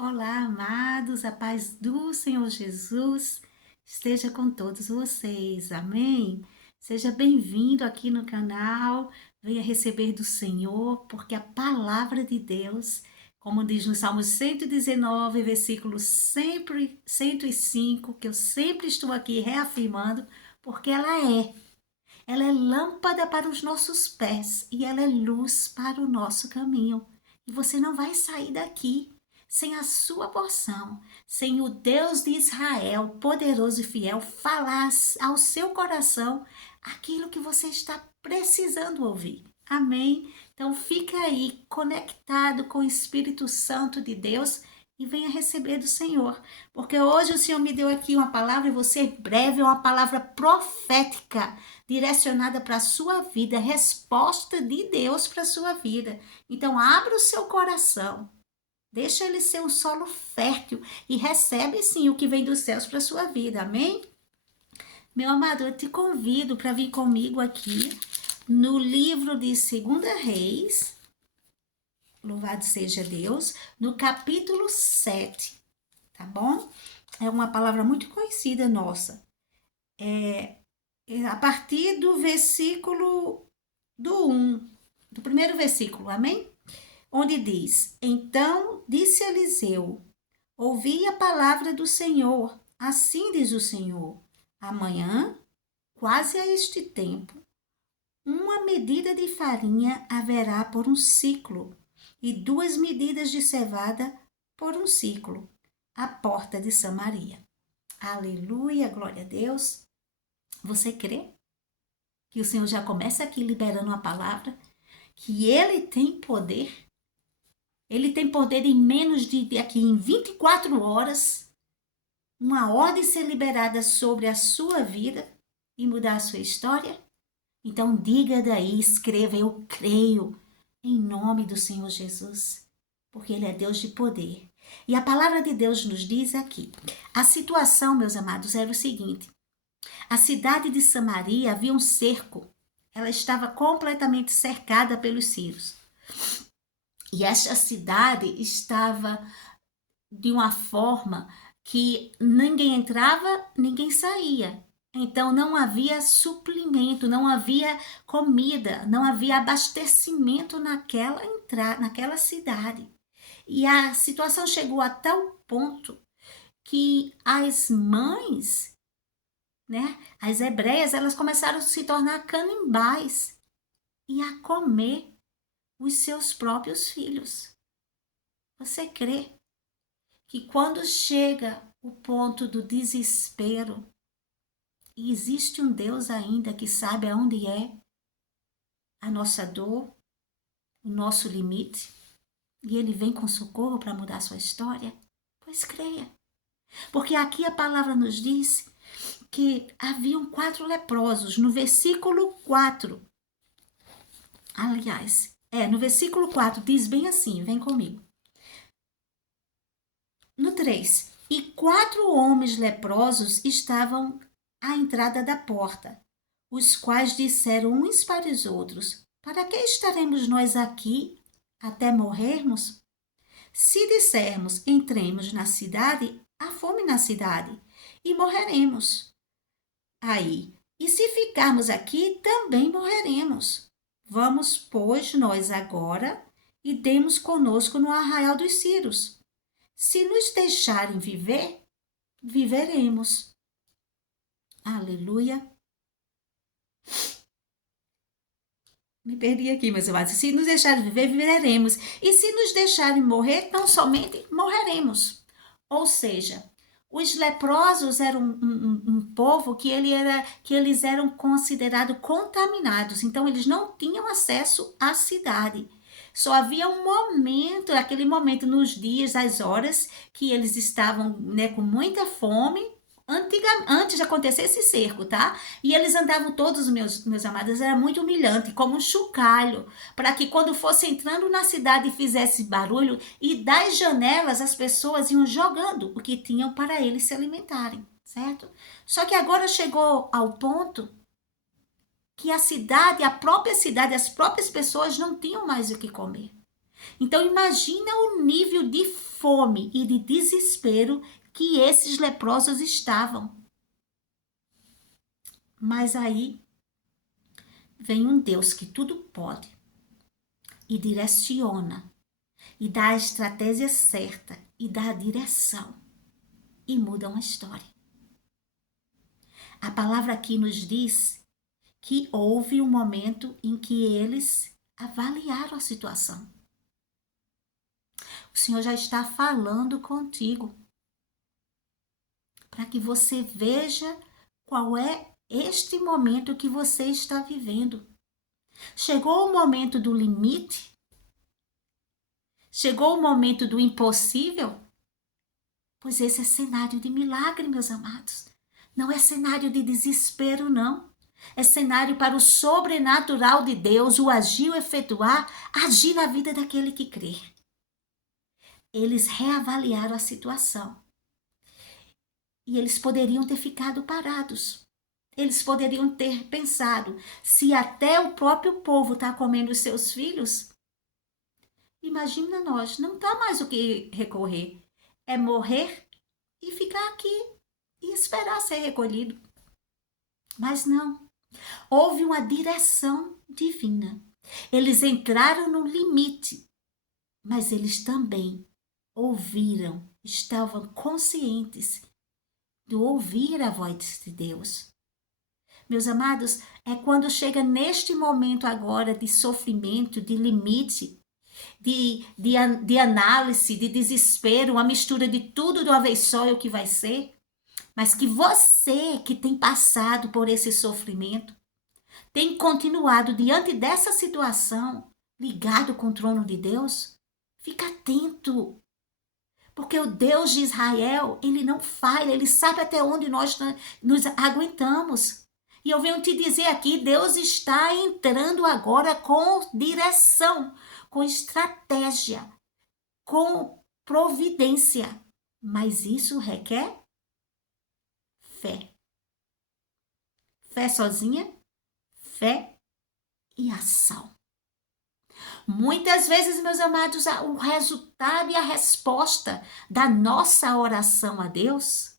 Olá, amados, a paz do Senhor Jesus esteja com todos vocês, amém? Seja bem-vindo aqui no canal, venha receber do Senhor, porque a palavra de Deus, como diz no Salmo 119, versículo sempre 105, que eu sempre estou aqui reafirmando, porque ela é lâmpada para os nossos pés e ela é luz para o nosso caminho. E você não vai sair daqui sem a sua porção, sem o Deus de Israel, poderoso e fiel, falar ao seu coração aquilo que você está precisando ouvir. Amém? Então fica aí conectado com o Espírito Santo de Deus e venha receber do Senhor. Porque hoje o Senhor me deu aqui uma palavra e você breve, uma palavra profética direcionada para a sua vida, resposta de Deus para a sua vida. Então abra o seu coração. Deixa ele ser um solo fértil e recebe sim o que vem dos céus para a sua vida, amém? Meu amado, eu te convido para vir comigo aqui no livro de 2 Reis, louvado seja Deus, no capítulo 7, tá bom? É uma palavra muito conhecida nossa. A partir do versículo do 1, do primeiro versículo, amém? Onde diz: Então disse Eliseu: Ouvi a palavra do Senhor, assim diz o Senhor. Amanhã, quase a este tempo, uma medida de farinha haverá por um ciclo, e 2 medidas de cevada por um ciclo, à porta de Samaria. Aleluia, glória a Deus. Você crê que o Senhor já começa aqui liberando uma palavra? Que Ele tem poder? Ele tem poder em menos de aqui, em 24 horas, uma ordem ser liberada sobre a sua vida e mudar a sua história? Então diga daí, escreva, eu creio, em nome do Senhor Jesus, porque Ele é Deus de poder. E a palavra de Deus nos diz aqui, a situação, meus amados, era o seguinte, a cidade de Samaria havia um cerco, ela estava completamente cercada pelos sírios. E esta cidade estava de uma forma que ninguém entrava, ninguém saía. Então não havia suplemento, não havia comida, não havia abastecimento naquela cidade. E a situação chegou a tal ponto que as mães, né, as hebreias, elas começaram a se tornar canibais e a comer os seus próprios filhos. Você crê que quando chega o ponto do desespero, e existe um Deus ainda que sabe aonde é a nossa dor, o nosso limite, e Ele vem com socorro para mudar a sua história? Pois creia. Porque aqui a palavra nos diz que haviam 4 leprosos, no versículo 4. Aliás, no versículo 4 diz bem assim, vem comigo. No 3, e 4 homens leprosos estavam à entrada da porta, os quais disseram uns para os outros: Para que estaremos nós aqui até morrermos? Se dissermos entremos na cidade, há fome na cidade, e morreremos. Aí, e se ficarmos aqui, também morreremos. Vamos, pois, nós agora e demos conosco no arraial dos Círios. Se nos deixarem viver, viveremos. Aleluia. Me perdi aqui, meus amados. Se nos deixarem viver, viveremos. E se nos deixarem morrer, tão somente morreremos. Ou seja, os leprosos eram um povo que eles eram considerados contaminados. Então, eles não tinham acesso à cidade. Só havia um momento, aquele momento nos dias, às horas, que eles estavam, né, com muita fome, antes de acontecer esse cerco, tá? E eles andavam todos, meus amados, era muito humilhante, como um chocalho, para que quando fosse entrando na cidade e fizesse barulho, e das janelas as pessoas iam jogando o que tinham para eles se alimentarem, certo? Só que agora chegou ao ponto que a cidade, a própria cidade, as próprias pessoas não tinham mais o que comer. Então imagina o nível de fome e de desespero que esses leprosos estavam. Mas aí vem um Deus que tudo pode e direciona, e dá a estratégia certa, e dá a direção, e muda uma história. A palavra aqui nos diz que houve um momento em que eles avaliaram a situação. O Senhor já está falando contigo, para que você veja qual é este momento que você está vivendo. Chegou o momento do limite? Chegou o momento do impossível? Pois esse é cenário de milagre, meus amados. Não é cenário de desespero, não. É cenário para o sobrenatural de Deus, o agir, o efetuar, agir na vida daquele que crê. Eles reavaliaram a situação. E eles poderiam ter ficado parados. Eles poderiam ter pensado, se até o próprio povo está comendo os seus filhos, imagina nós, não está mais o que recorrer. É morrer e ficar aqui e esperar ser recolhido. Mas não. Houve uma direção divina. Eles entraram no limite, mas eles também ouviram, estavam conscientes de ouvir a voz de Deus. Meus amados, é quando chega neste momento agora de sofrimento, de limite, de análise, de desespero, uma mistura de tudo de uma vez só é o que vai ser, mas que você que tem passado por esse sofrimento, tem continuado diante dessa situação, ligado com o trono de Deus, fica atento. Porque o Deus de Israel, ele não falha, ele sabe até onde nós nos aguentamos. E eu venho te dizer aqui, Deus está entrando agora com direção, com estratégia, com providência. Mas isso requer fé. Fé sozinha, fé e ação. Muitas vezes, meus amados, o resultado e a resposta da nossa oração a Deus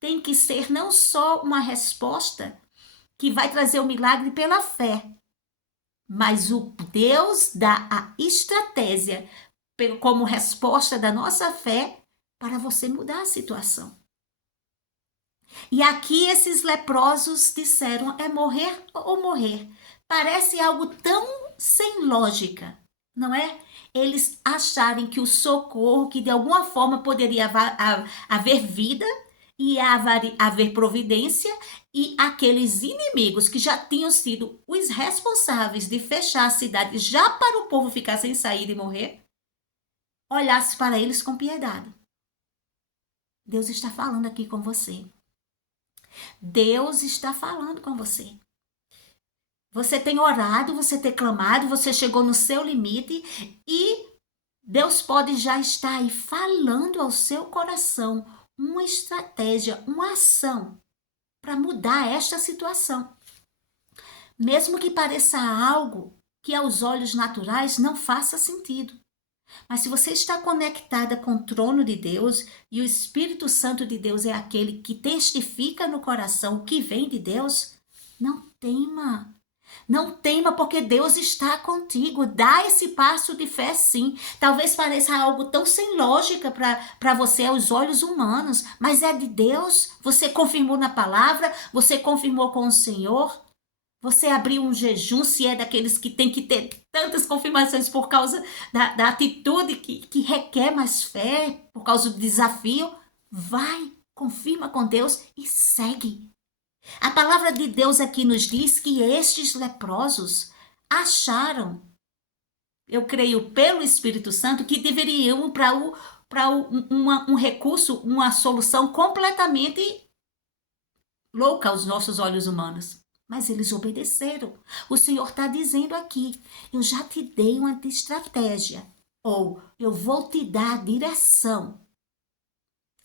tem que ser não só uma resposta que vai trazer o milagre pela fé, mas o Deus dá a estratégia como resposta da nossa fé para você mudar a situação. E aqui esses leprosos disseram, é morrer ou morrer. Parece algo tão sem lógica, não é? Eles acharem que o socorro, que de alguma forma poderia haver vida, e haver providência, e aqueles inimigos que já tinham sido os responsáveis de fechar a cidade já para o povo ficar sem saída e morrer, olhasse para eles com piedade. Deus está falando aqui com você. Deus está falando com você. Você tem orado, você tem clamado, você chegou no seu limite e Deus pode já estar aí falando ao seu coração uma estratégia, uma ação para mudar esta situação. Mesmo que pareça algo que aos olhos naturais não faça sentido. Mas se você está conectada com o trono de Deus e o Espírito Santo de Deus é aquele que testifica no coração o que vem de Deus, não tema. Não tema, porque Deus está contigo. Dá esse passo de fé, sim. Talvez pareça algo tão sem lógica para você aos olhos humanos, mas é de Deus. Você confirmou na palavra, você confirmou com o Senhor. Você abriu um jejum, se é daqueles que tem que ter tantas confirmações por causa da atitude que requer mais fé, por causa do desafio. Vai, confirma com Deus e segue. A palavra de Deus aqui nos diz que estes leprosos acharam, eu creio pelo Espírito Santo, que deveriam ir para um recurso, uma solução completamente louca aos nossos olhos humanos. Mas eles obedeceram. O Senhor está dizendo aqui, eu já te dei uma estratégia, ou eu vou te dar a direção,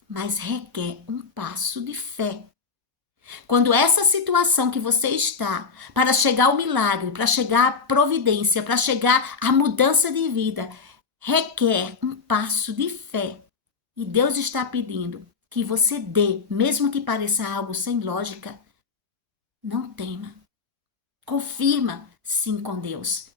mas requer um passo de fé. Quando essa situação que você está, para chegar ao milagre, para chegar à providência, para chegar à mudança de vida, requer um passo de fé. E Deus está pedindo que você dê, mesmo que pareça algo sem lógica, não tema. Confirma sim com Deus.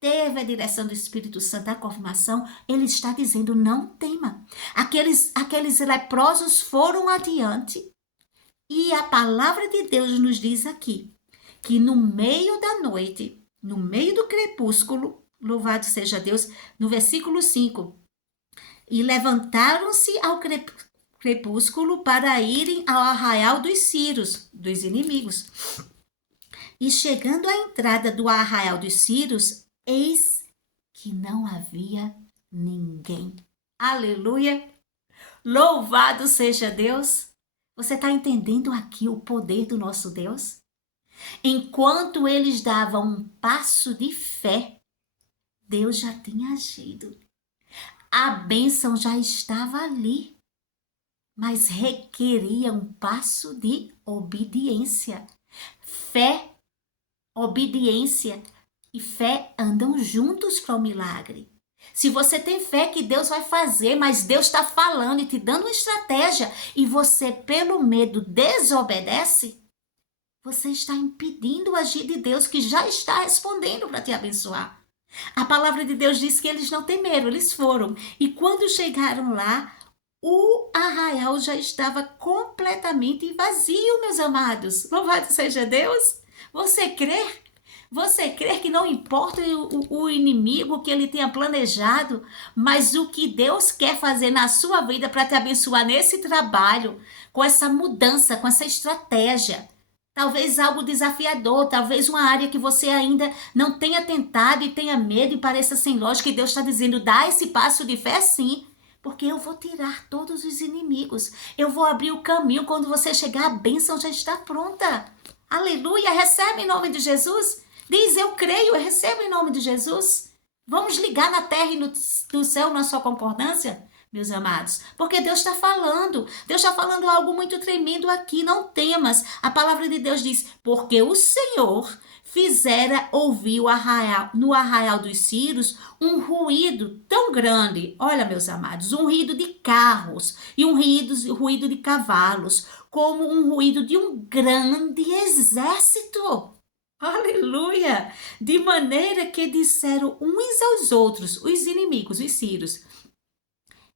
Teve a direção do Espírito Santo, a confirmação, ele está dizendo, não tema. Aqueles leprosos foram adiante e a palavra de Deus nos diz aqui, que no meio da noite, no meio do crepúsculo, louvado seja Deus, no versículo 5, e levantaram-se ao crepúsculo para irem ao arraial dos Círios, dos inimigos. E chegando à entrada do arraial dos Círios, eis que não havia ninguém. Aleluia! Louvado seja Deus! Você está entendendo aqui o poder do nosso Deus? Enquanto eles davam um passo de fé, Deus já tinha agido. A bênção já estava ali, mas requeria um passo de obediência. Fé, obediência e fé andam juntos para o milagre. Se você tem fé que Deus vai fazer, mas Deus está falando e te dando uma estratégia e você, pelo medo, desobedece, você está impedindo o agir de Deus que já está respondendo para te abençoar. A palavra de Deus diz que eles não temeram, eles foram. E quando chegaram lá, o arraial já estava completamente vazio, meus amados. Louvado seja Deus! Você crê? Você crê que não importa o inimigo que ele tenha planejado, mas o que Deus quer fazer na sua vida para te abençoar nesse trabalho, com essa mudança, com essa estratégia? Talvez algo desafiador, talvez uma área que você ainda não tenha tentado e tenha medo e pareça sem lógica, e Deus está dizendo, dá esse passo de fé sim, porque eu vou tirar todos os inimigos, eu vou abrir o caminho, quando você chegar a bênção já está pronta. Aleluia, recebe em nome de Jesus. Diz, eu creio, eu recebo em nome de Jesus. Vamos ligar na terra e no céu na sua concordância, meus amados, porque Deus está falando algo muito tremendo aqui, não temas. A palavra de Deus diz, porque o Senhor fizera ouvir no arraial dos Círios um ruído tão grande, olha meus amados, um ruído de carros e um ruído de cavalos, como um ruído de um grande exército. Aleluia! De maneira que disseram uns aos outros, os inimigos, os sírios,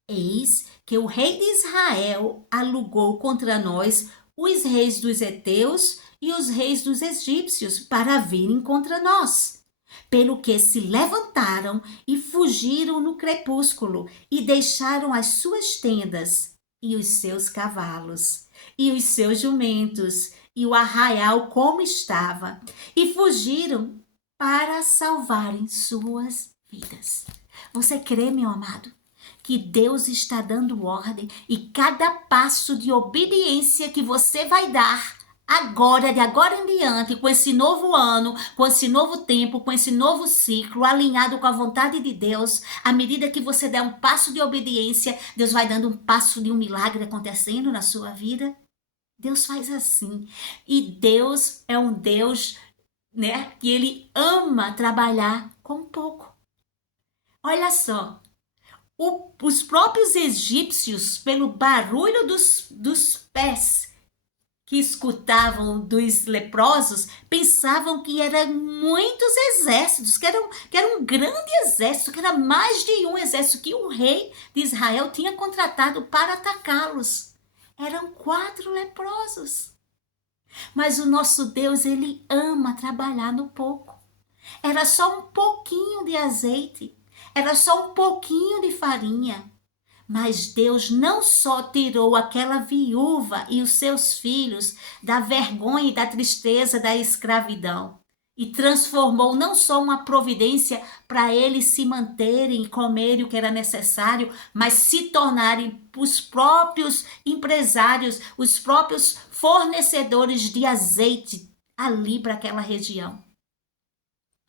eis que o rei de Israel alugou contra nós os reis dos heteus e os reis dos egípcios para virem contra nós. Pelo que se levantaram e fugiram no crepúsculo e deixaram as suas tendas e os seus cavalos e os seus jumentos e o arraial como estava, e fugiram para salvarem suas vidas. Você crê, meu amado, que Deus está dando ordem e cada passo de obediência que você vai dar agora, de agora em diante, com esse novo ano, com esse novo tempo, com esse novo ciclo, alinhado com a vontade de Deus, à medida que você der um passo de obediência, Deus vai dando um passo de um milagre acontecendo na sua vida. Deus faz assim. E Deus é um Deus, né, que ele ama trabalhar com pouco. Olha só, os próprios egípcios, pelo barulho dos pés que escutavam dos leprosos, pensavam que eram muitos exércitos, que era um grande exército, que era mais de um exército que o rei de Israel tinha contratado para atacá-los. Eram 4 leprosos. Mas o nosso Deus, ele ama trabalhar no pouco. Era só um pouquinho de azeite, era só um pouquinho de farinha. Mas Deus não só tirou aquela viúva e os seus filhos da vergonha e da tristeza da escravidão, e transformou não só uma providência para eles se manterem e comerem o que era necessário, mas se tornarem os próprios empresários, os próprios fornecedores de azeite ali para aquela região.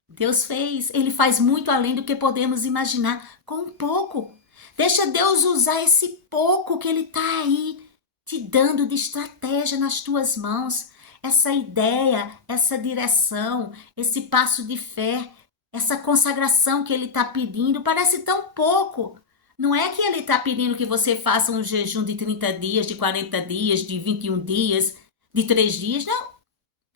Deus fez, ele faz muito além do que podemos imaginar, com pouco. Deixa Deus usar esse pouco que ele está aí te dando de estratégia nas tuas mãos. Essa ideia, essa direção, esse passo de fé, essa consagração que ele está pedindo parece tão pouco. Não é que ele está pedindo que você faça um jejum de 30 dias, de 40 dias, de 21 dias, de 3 dias. Não.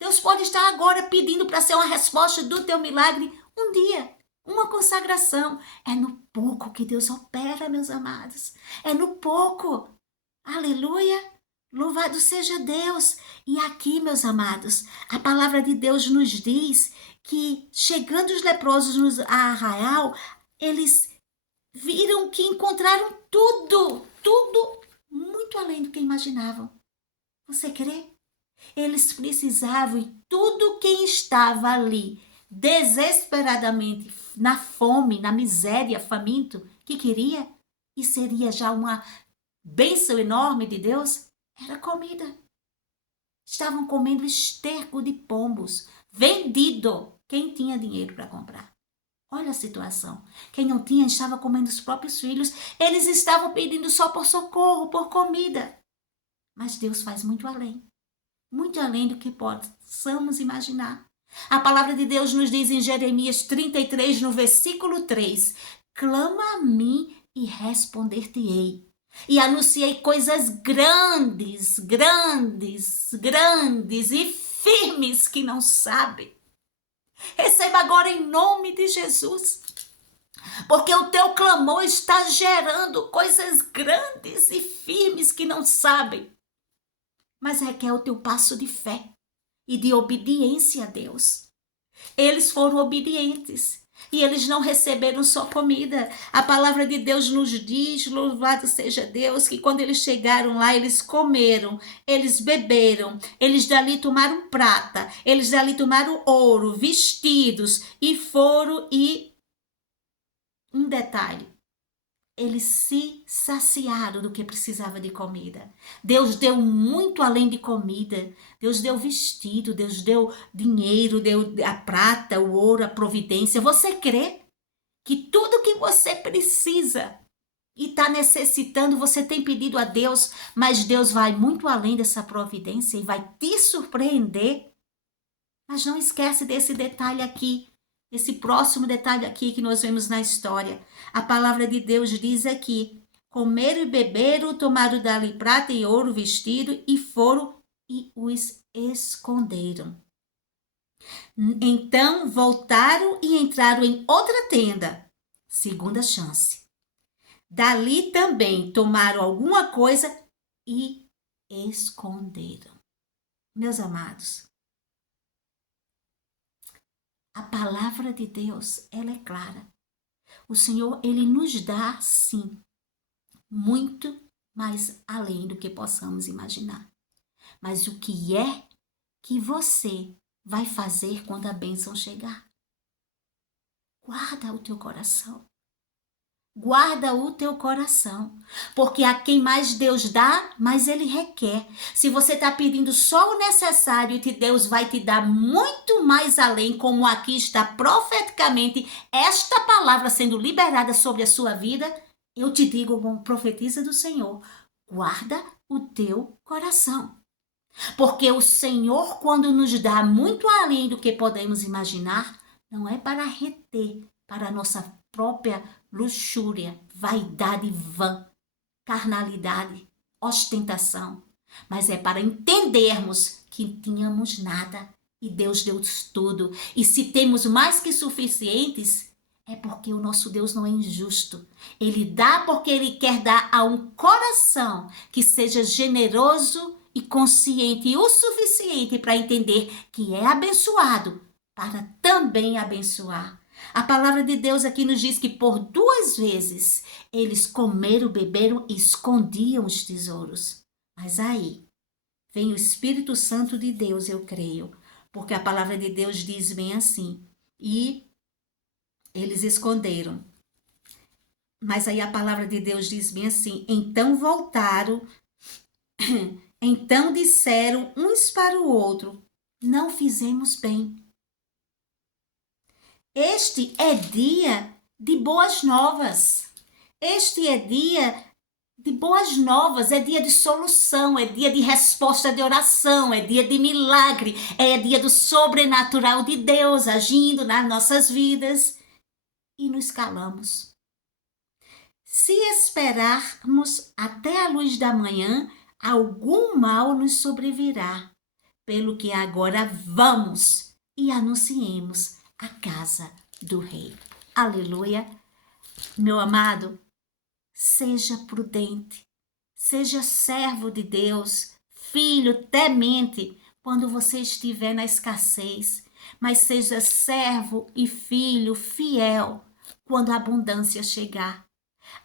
Deus pode estar agora pedindo para ser uma resposta do teu milagre um dia. Uma consagração. É no pouco que Deus opera, meus amados. É no pouco. Aleluia. Louvado seja Deus. E aqui, meus amados, a palavra de Deus nos diz que, chegando os leprosos no arraial, eles viram que encontraram tudo muito além do que imaginavam. Você crê? Eles precisavam, e tudo quem estava ali, desesperadamente, na fome, na miséria, faminto, que queria, e seria já uma bênção enorme de Deus, era comida. Estavam comendo esterco de pombos, vendido. Quem tinha dinheiro para comprar? Olha a situação. Quem não tinha estava comendo os próprios filhos. Eles estavam pedindo só por socorro, por comida. Mas Deus faz muito além do que possamos imaginar. A palavra de Deus nos diz em Jeremias 33, no versículo 3, clama a mim e responder-te-ei. E anunciei coisas grandes e firmes que não sabe. Receba agora em nome de Jesus. Porque o teu clamor está gerando coisas grandes e firmes que não sabem. Mas requer o teu passo de fé e de obediência a Deus. Eles foram obedientes e eles não receberam só comida. A palavra de Deus nos diz, louvado seja Deus, que quando eles chegaram lá, eles comeram, eles beberam, eles dali tomaram prata, eles dali tomaram ouro, vestidos e foram um detalhe, eles se saciaram do que precisava de comida. Deus deu muito além de comida. Deus deu vestido, Deus deu dinheiro, deu a prata, o ouro, a providência. Você crê que tudo que você precisa e está necessitando, você tem pedido a Deus, mas Deus vai muito além dessa providência e vai te surpreender? Mas não esquece desse detalhe aqui. Esse próximo detalhe aqui que nós vemos na história. A palavra de Deus diz aqui, comeram e beberam, tomaram dali prata e ouro, vestido, e foram e os esconderam. Então voltaram e entraram em outra tenda, segunda chance. Dali também tomaram alguma coisa e esconderam. Meus amados, a palavra de Deus, ela é clara. O Senhor, ele nos dá, sim, muito mais além do que possamos imaginar. Mas o que é que você vai fazer quando a bênção chegar? Guarda o teu coração. Guarda o teu coração, porque a quem mais Deus dá, mais Ele requer. Se você está pedindo só o necessário, Deus vai te dar muito mais além, como aqui está profeticamente esta palavra sendo liberada sobre a sua vida. Eu te digo, como profetisa do Senhor, guarda o teu coração. Porque o Senhor, quando nos dá muito além do que podemos imaginar, não é para reter, para a nossa própria luxúria, vaidade vã, carnalidade, ostentação, mas é para entendermos que tínhamos nada e Deus deu tudo. E se temos mais que suficientes, é porque o nosso Deus não é injusto. Ele dá porque Ele quer dar a um coração que seja generoso e consciente o suficiente para entender que é abençoado, para também abençoar. A palavra de Deus aqui nos diz que por 2 vezes eles comeram, beberam e escondiam os tesouros. Mas aí vem o Espírito Santo de Deus, eu creio, porque a palavra de Deus diz bem assim, e eles esconderam. Mas aí a palavra de Deus diz bem assim, então voltaram, então disseram uns para o outro, não fizemos bem. Este é dia de boas novas. Este é dia de boas novas, é dia de solução, é dia de resposta de oração, é dia de milagre, é dia do sobrenatural de Deus agindo nas nossas vidas. e nos calamos. Se esperarmos até a luz da manhã, algum mal nos sobrevirá, pelo que agora vamos e anunciemos a casa do Rei. Aleluia! Meu amado, seja prudente, seja servo de Deus, filho temente, quando você estiver na escassez, mas seja servo e filho fiel quando a abundância chegar.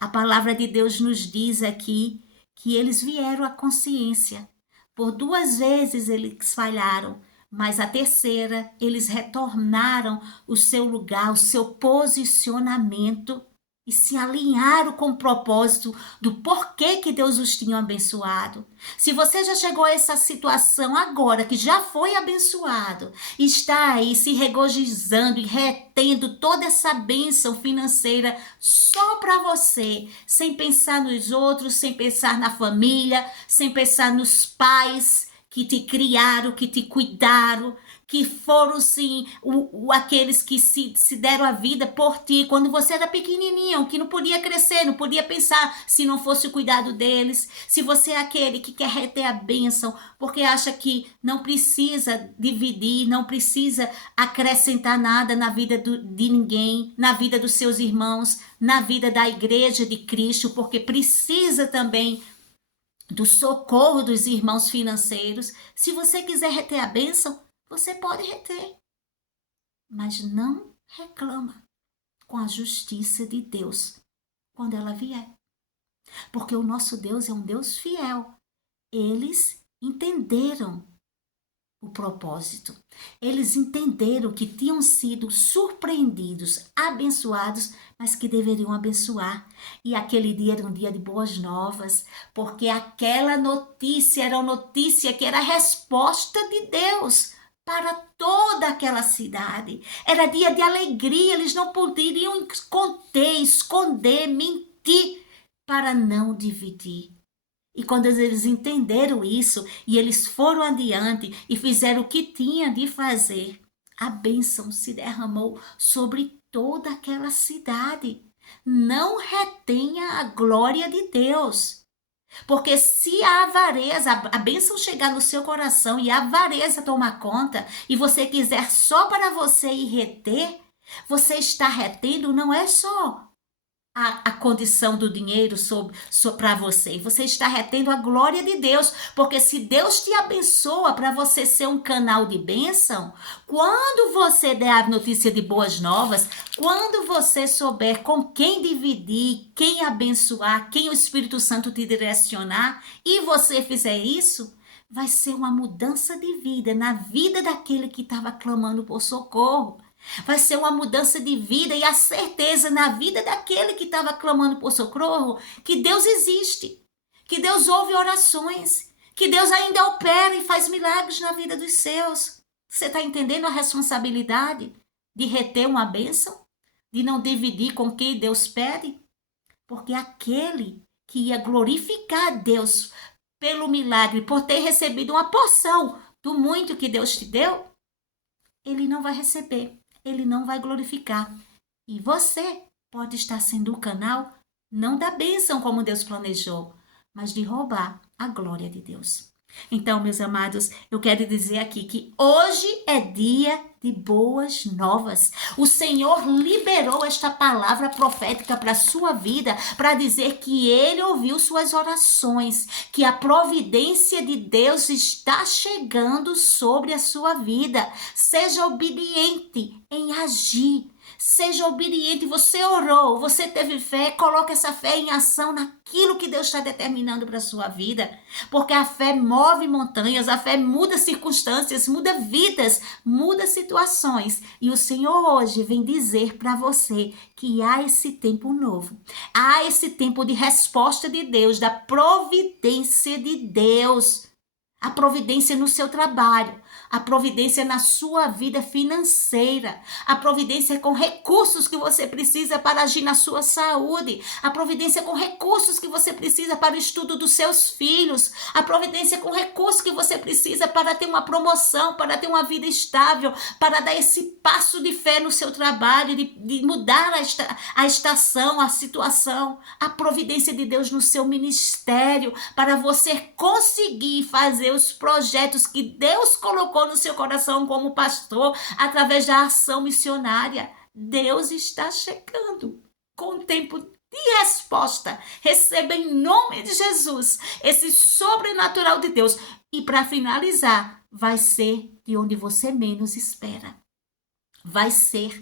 A palavra de Deus nos diz aqui que eles vieram à consciência. Por 2 vezes eles falharam, mas a terceira eles retornaram o seu lugar, o seu posicionamento e se alinharam com o propósito do porquê que Deus os tinha abençoado. Se você já chegou a essa situação agora, que já foi abençoado, está aí se regozijando e retendo toda essa bênção financeira só para você, sem pensar nos outros, sem pensar na família, sem pensar nos pais que te criaram, que te cuidaram, que foram, sim, aqueles que se deram a vida por ti, quando você era pequenininho, que não podia crescer, não podia pensar se não fosse o cuidado deles. Se você é aquele que quer reter a bênção, porque acha que não precisa dividir, não precisa acrescentar nada na vida de ninguém, na vida dos seus irmãos, na vida da igreja de Cristo, porque precisa também do socorro dos irmãos financeiros. Se você quiser reter a bênção, você pode reter, mas não reclama com a justiça de Deus quando ela vier. Porque o nosso Deus é um Deus fiel. Eles entenderam o propósito. Eles entenderam que tinham sido surpreendidos, abençoados, mas que deveriam abençoar. E aquele dia era um dia de boas novas, porque aquela notícia era uma notícia que era a resposta de Deus para toda aquela cidade. Era dia de alegria, eles não poderiam conter, esconder, mentir para não dividir. E quando eles entenderam isso e eles foram adiante e fizeram o que tinham de fazer, a bênção se derramou sobre toda aquela cidade. Não retenha a glória de Deus. Porque se a avareza, a bênção chegar no seu coração e a avareza tomar conta, e você quiser só para você ir reter, você está retendo não é só a condição do dinheiro para você. Você está retendo a glória de Deus, porque se Deus te abençoa para você ser um canal de bênção, quando você der a notícia de boas novas, quando você souber com quem dividir, quem abençoar, quem o Espírito Santo te direcionar, e você fizer isso, vai ser uma mudança de vida na vida daquele que estava clamando por socorro. Vai ser uma mudança de vida e a certeza na vida daquele que estava clamando por socorro que Deus existe, que Deus ouve orações, que Deus ainda opera e faz milagres na vida dos seus. Você está entendendo a responsabilidade de reter uma bênção? De não dividir com quem Deus pede? Porque aquele que ia glorificar a Deus pelo milagre, por ter recebido uma porção do muito que Deus te deu, ele não vai receber. Ele não vai glorificar. E você pode estar sendo o canal, não da bênção como Deus planejou, mas de roubar a glória de Deus. Então, meus amados, eu quero dizer aqui que hoje é dia de boas novas. O Senhor liberou esta palavra profética para a sua vida, para dizer que Ele ouviu suas orações, que a providência de Deus está chegando sobre a sua vida. Seja obediente em agir. Seja obediente, você orou, você teve fé, coloque essa fé em ação naquilo que Deus está determinando para a sua vida, porque a fé move montanhas, a fé muda circunstâncias, muda vidas, muda situações, e o Senhor hoje vem dizer para você que há esse tempo novo, há esse tempo de resposta de Deus, da providência de Deus. a providência no seu trabalho, a providência na sua vida financeira, a providência com recursos que você precisa para agir na sua saúde, a providência com recursos que você precisa para o estudo dos seus filhos, a providência com recursos que você precisa para ter uma promoção, para ter uma vida estável, para dar esse passo de fé no seu trabalho, de mudar a estação, a situação, a providência de Deus no seu ministério, para você conseguir fazer os projetos que Deus colocou no seu coração como pastor, através da ação missionária. Deus está chegando com o tempo de resposta. Receba em nome de Jesus esse sobrenatural de Deus. E para finalizar, vai ser de onde você menos espera. Vai ser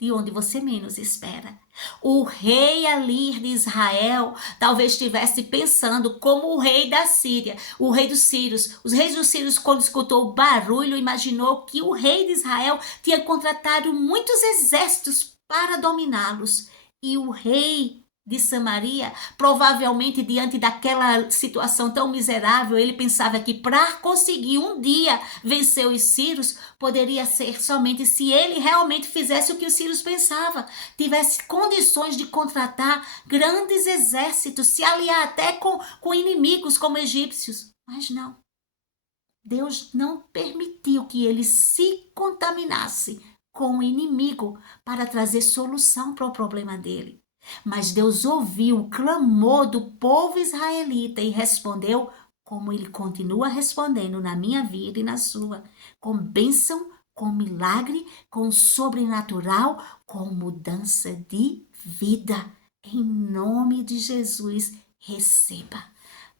de onde você menos espera. O rei ali de Israel talvez estivesse pensando como o rei da Síria, o rei dos sírios. Os reis dos sírios, quando escutou o barulho, imaginou que o rei de Israel tinha contratado muitos exércitos para dominá-los. E o rei de Samaria, provavelmente diante daquela situação tão miserável, ele pensava que para conseguir um dia vencer os sírios, poderia ser somente se ele realmente fizesse o que os sírios pensavam, tivesse condições de contratar grandes exércitos, se aliar até com inimigos como egípcios. Mas não. Deus não permitiu que ele se contaminasse com o inimigo para trazer solução para o problema dele. Mas Deus ouviu o clamor do povo israelita e respondeu como ele continua respondendo na minha vida e na sua, com bênção, com milagre, com sobrenatural, com mudança de vida. Em nome de Jesus, receba.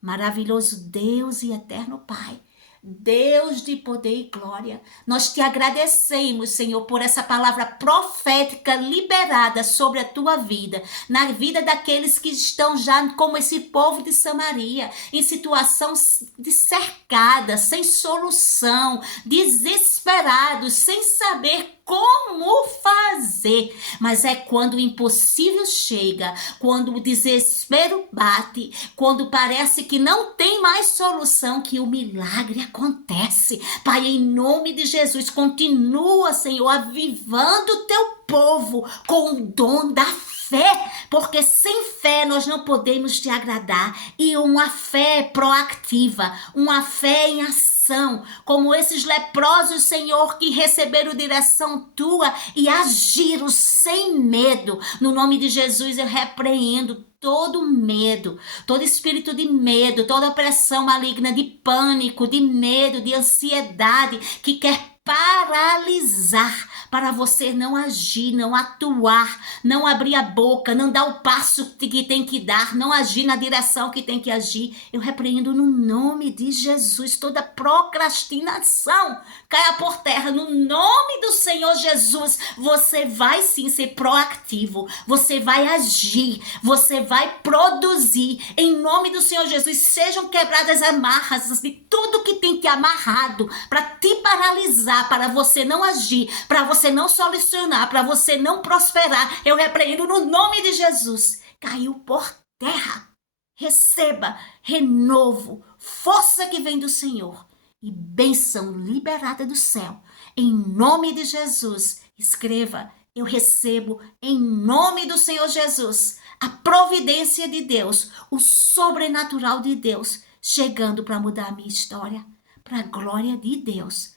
Maravilhoso Deus e eterno Pai, Deus de poder e glória, nós te agradecemos, Senhor, por essa palavra profética liberada sobre a tua vida, na vida daqueles que estão já como esse povo de Samaria, em situação de cercada, sem solução, desesperados, sem saber como fazer. Mas é quando o impossível chega, quando o desespero bate, quando parece que não tem mais solução, que o milagre acontece. Pai, em nome de Jesus, continua, Senhor, avivando o teu povo com o dom da fé, porque sem fé nós não podemos te agradar. E uma fé proativa, uma fé em ação, como esses leprosos, Senhor, que receberam direção tua e agiram sem medo. No nome de Jesus eu repreendo todo medo, todo espírito de medo, toda opressão maligna de pânico, de medo, de ansiedade que quer paralisar para você não agir, não atuar, não abrir a boca, não dar o passo que tem que dar, não agir na direção que tem que agir. Eu repreendo no nome de Jesus toda procrastinação. Caia por terra no nome do Senhor Jesus. Você vai sim ser proativo, você vai agir, você vai produzir. Em nome do Senhor Jesus, sejam quebradas as amarras de tudo que tem te amarrado para te paralisar, para você não agir, para você não solucionar, para você não prosperar. Eu repreendo no nome de Jesus. Caiu por terra. Receba renovo, força que vem do Senhor e bênção liberada do céu. Em nome de Jesus, escreva: eu recebo em nome do Senhor Jesus a providência de Deus, o sobrenatural de Deus chegando para mudar a minha história, para a glória de Deus.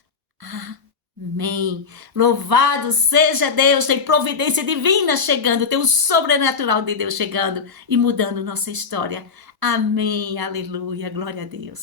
Amém. Louvado seja Deus, tem providência divina chegando, tem o sobrenatural de Deus chegando e mudando nossa história. Amém, aleluia, glória a Deus.